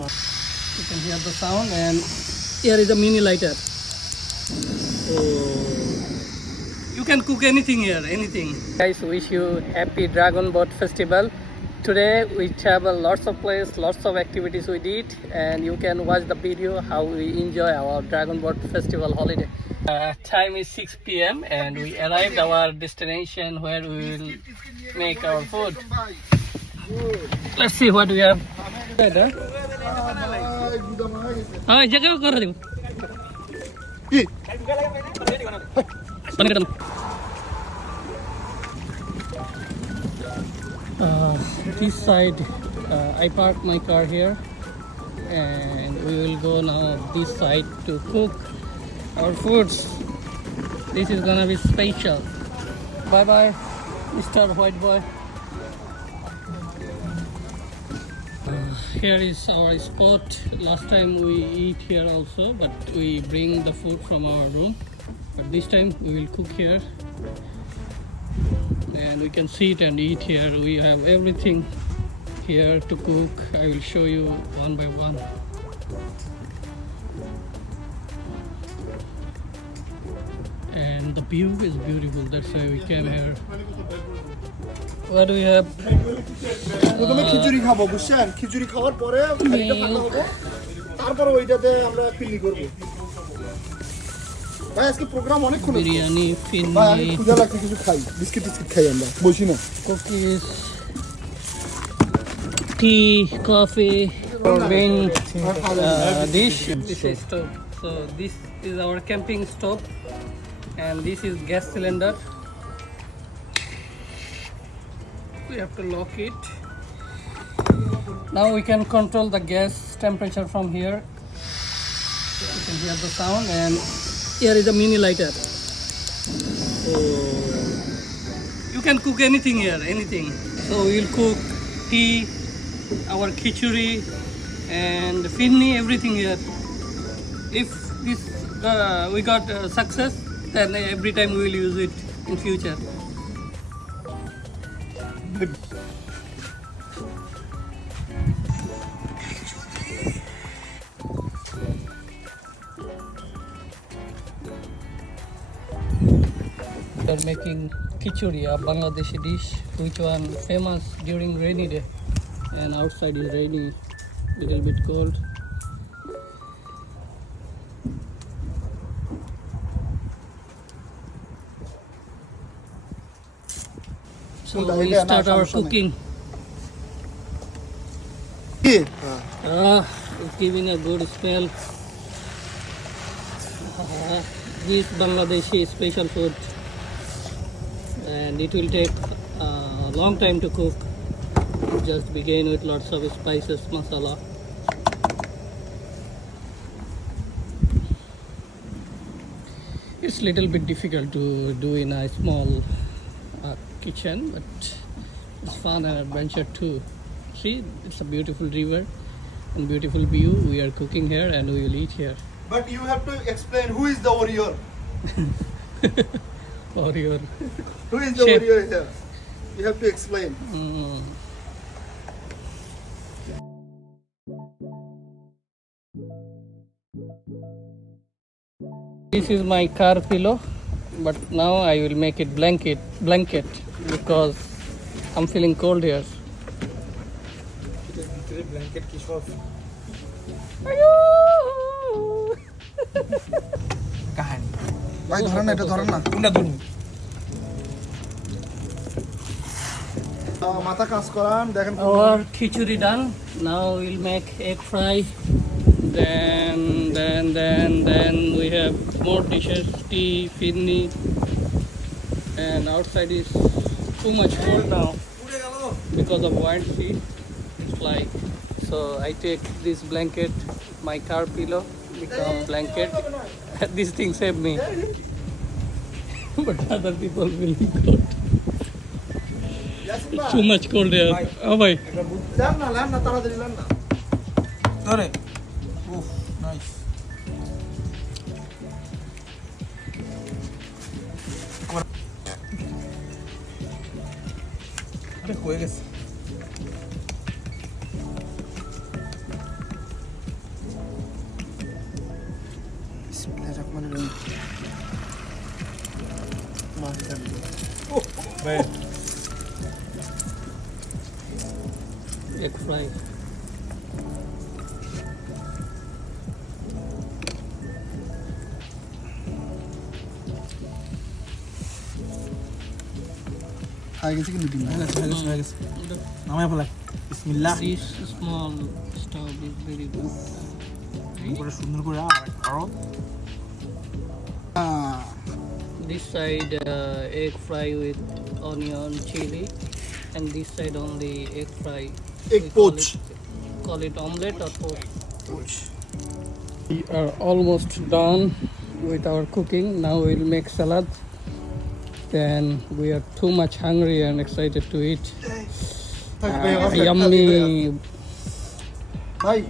You can hear the sound, and here is a mini lighter. So you can cook anything here, anything. Guys, wish you happy Dragon Boat Festival. Today we travel lots of places, lots of activities we did, and you can watch the video how we enjoy our Dragon Boat Festival holiday. Time is 6 p.m. and we arrived our destination where we will make our food. Let's see what we have. This side, I parked my car here, and we will go now this side to cook our foods. This is gonna be special. Bye bye, Mr. White Boy. Here is our spot. Last time we eat here also, but we bring the food from our room. But this time we will cook here, and we can sit and eat here. We have everything here to cook. I will show you one by one. And the view is beautiful, that's why we came here. What do we have? প্রথমে খিচুড়ি খাবো বুঝছেন খিচুড়ি খাওয়ার পরে এটা ঠান্ডা হবে তারপর ওইটাতে আমরা ফিল্লি করব ভাই আজকে প্রোগ্রাম অনেকক্ষণ বিরিয়ানি ফিন্নি ভাই খুদা লাগছে কিছু খাই বিস্কিট খাই আমরা বসি না cookies, tea, coffee, or main dish. This is stove. So this is our camping stove, and this is gas cylinder. We have to lock it. Now we can control the gas temperature from here. You can hear the sound, and here is a mini lighter. So you can cook anything here, anything. So we will cook tea, our khichuri, and finni, everything here. If this we got success, then every time we will use it in future. We are making khichuri, a Bangladeshi dish, which one famous during rainy day, and outside is rainy, little bit cold. So we start our cooking. It's giving a good smell. This Bangladeshi special food, and it will take a long time to cook. Just begin with lots of spices, masala. It's little bit difficult to do in a small kitchen, but it's fun and adventure too. See, it's a beautiful river and beautiful view. We are cooking here and we will eat here. But you have to explain who is the warrior. Warrior. Who is the Chef. warrior here? You have to explain. This is my car pillow, but now I will make it blanket because I'm feeling cold here. Blanket কি সব কাহিনী ভাই ধরেন না এটা ধরেন না কোনটা ধরুন মাথা কাজ করান দেখেন Our khichuri done. Now we'll make egg fry. Then we have more dishes, tea, finni, and outside is too much cold now because of wind sea. It's like, so I take this blanket, my car pillow become blanket. This thing saved me, but other people will be cold. It's too much cold here. Oh boy. লান না তাড়াতাড়ি লান না ধরে উফ nice আরে হয়ে গেছে Egg fry. হয়ে গেছে কিন্তু ডিম নামায় ফেলাই বিসমিল্লাহ This small stove is very good. করে সুন্দর করে আর আরো This side egg fry with onion, chili, and this side only egg fry. Egg We poach. Call it omelette or poach. We are almost done with our cooking. Now we'll make salad. Then we are too much hungry and excited to eat. Yummy. ভাই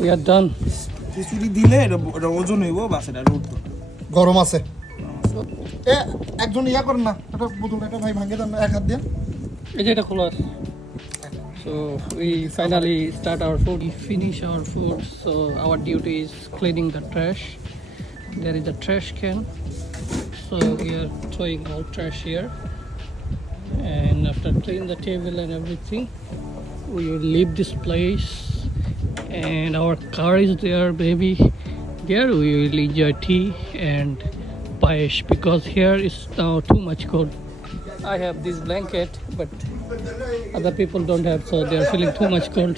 We are done. খিচুড়ি দিলে এটা ওজন হইব বাস এটা উঠতো গরম আছে এ একজন ইয়া করেন না এটা বোতলটা একটা ভাই ভাঙে দেন না এক হাত দিয়ে এই যে এটা খোলা আছে। So we finally start our food. We finish our food. So our duty is cleaning the trash. There is a trash can. So we are throwing all trash here. And after cleaning the table and everything, we will leave this place. And our car is there, baby. Here we will enjoy tea and paesh because here is now too much cold. I have this blanket, but other people don't have, so they are feeling too much cold.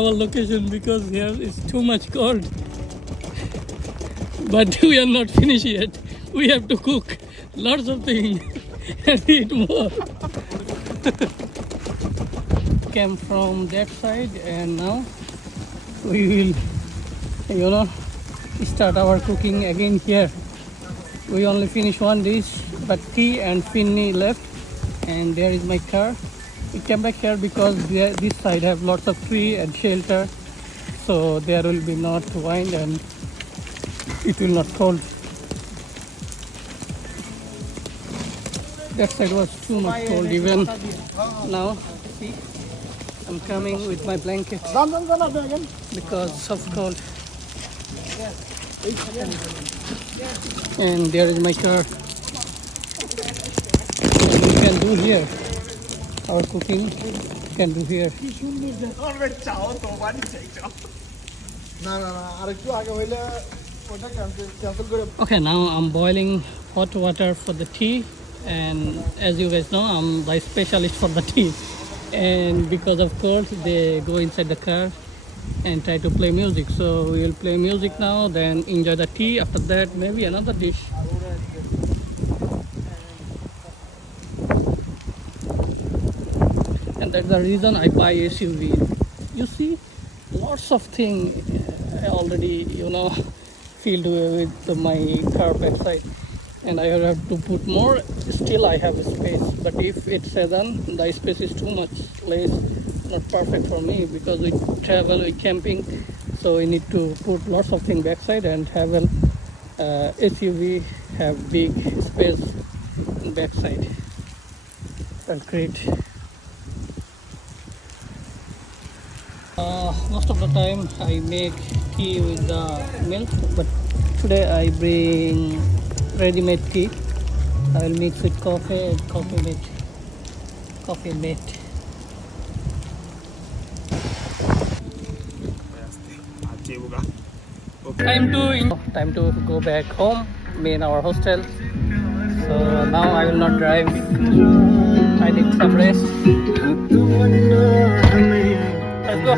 Our location because here is too much cold. But we are not finished yet. We have to cook lots of things and eat more. Came from that side and now we will, start our cooking again here. We only finished one dish, but tea and finny left, and there is my car. We came back here because this side have lots of tree and shelter, so there will be not wind and it will not cold. That side was too much cold even now. See, I'm coming with my blanket because of cold. And there is my car. We can do here. Our cooking we can do here. না না না আরেকটু আগে হইলে ওটা cancel করে Okay, now I'm boiling hot water for the tea, and as you guys know, I'm the specialist for the tea. And because of cold, they go inside the car and try to play music. So we will play music now, then enjoy the tea. After that, maybe another dish. And that's the reason I buy SUV. You see, lots of things already, filled with my car backside. And I have to put more. Still, I have space. But if it's sedan, the space is too much less. Not perfect for me because we travel, we camping, so we need to put lots of things backside and have a SUV have big space in backside. That's great. Most of the time I make tea with the milk, but today I bring ready-made tea. I will mix with coffee and coffee mate. Time to go back home, me in our hostel. So now I will not drive. I need some rest. Let's go.